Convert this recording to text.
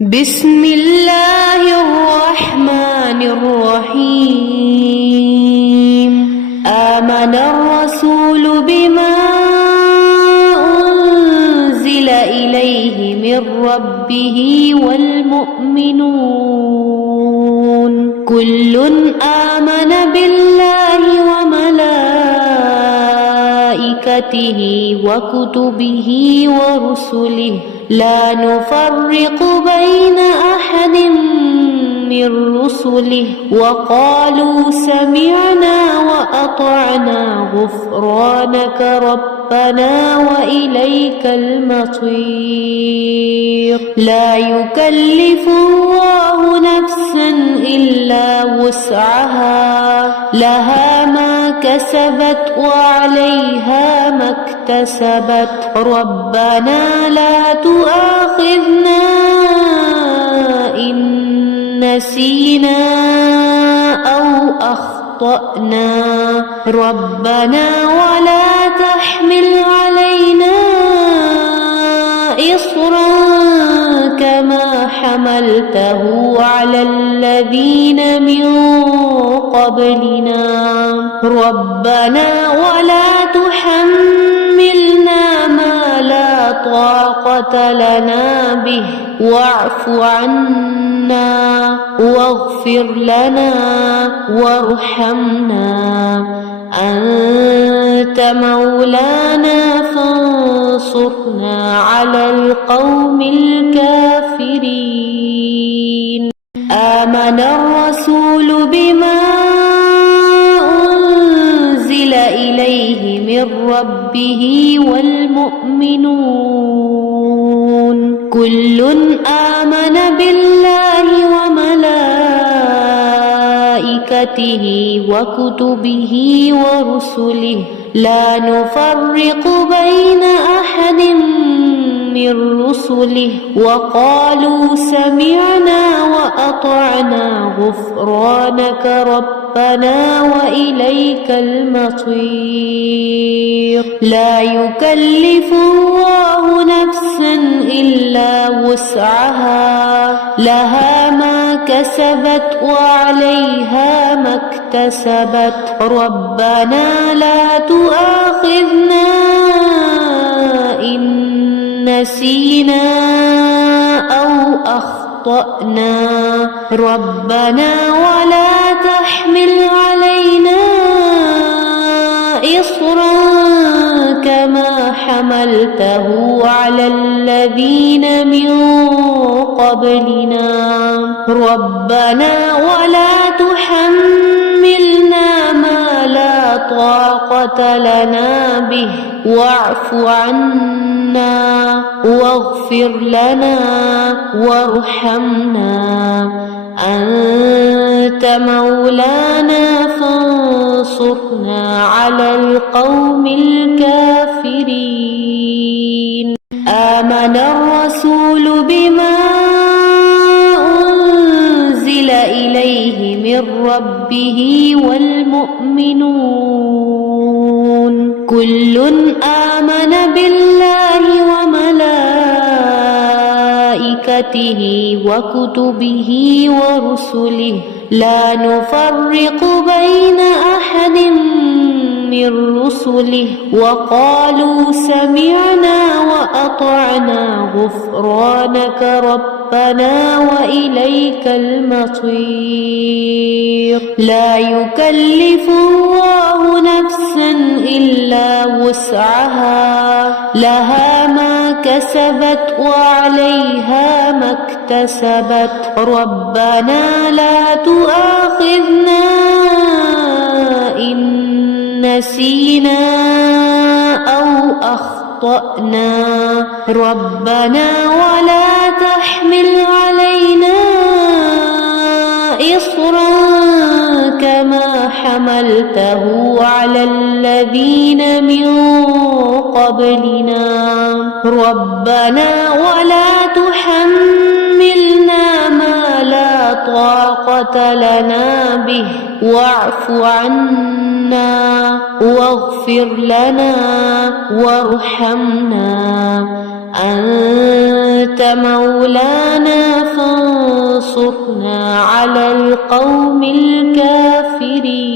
بسم الله الرحمن الرحيم. آمن الرسول بما أنزل إليه من ربه والمؤمنون كل آمن بالله وملائكته وكتبه ورسله لا نفرق بين أحد من رسله وقالوا سمعنا وأطعنا غفرانك ربنا وإليك المصير. لا يكلف الله نفسا إلا وسعها لها ما كسبت وعليها ما اكتسبت ربنا لا تؤاخذنا إن نسينا أو أخطأنا ربنا ولا تحمل علينا إصرا كما حملته على الذين من قبلنا ربنا ولا تحملنا ما لا طاقة لنا به واعف عنا واغفر لنا وارحمنا أنت مولانا فانصرنا على القوم الكافرين. آمن الرسول بما أنزل إليه من ربه والمؤمنون كل آمن بالله وملائكته وكتبه ورسله لا نفرق بين أحد من رسله وقالوا سمعنا وأطعنا غفرانك ربنا وإليك المصير. لا يكلف الله نفسا إلا وسعها لها ما كسبت وعليها ما اكتسبت ربنا لا تؤاخذنا إن نسينا أو أخطأنا ربنا ولا تحمل علينا إصرا كما حملته على الذين من قبلنا ربنا ولا تحملنا ما لا طاقة لنا به واعف عنا واغفر لنا وارحمنا أنت مولانا فانصرنا على القوم الكافرين. آمن الرسول بما أنزل إليه من ربه والمؤمنون كل آمن بالله وملائكته وكتبه ورسله لا نفرق بين أحد من رسله وقالوا سمعنا وأطعنا غفرانك ربنا وإليك المصير. لا يكلف الله نفسا إلا وسعها لها ما كسبت وعليها ما اكتسبت ربنا لا تؤاخذنا إن نسينا أو أخطأنا ربنا ولا تحمل علينا إصرا كما حملته على الذين من قبلنا ربنا ولا تحملنا ما لا طاقة لنا به واعف عنا واغفر لنا وارحمنا أنت أنت مولانا فانصرنا على القوم الكافرين.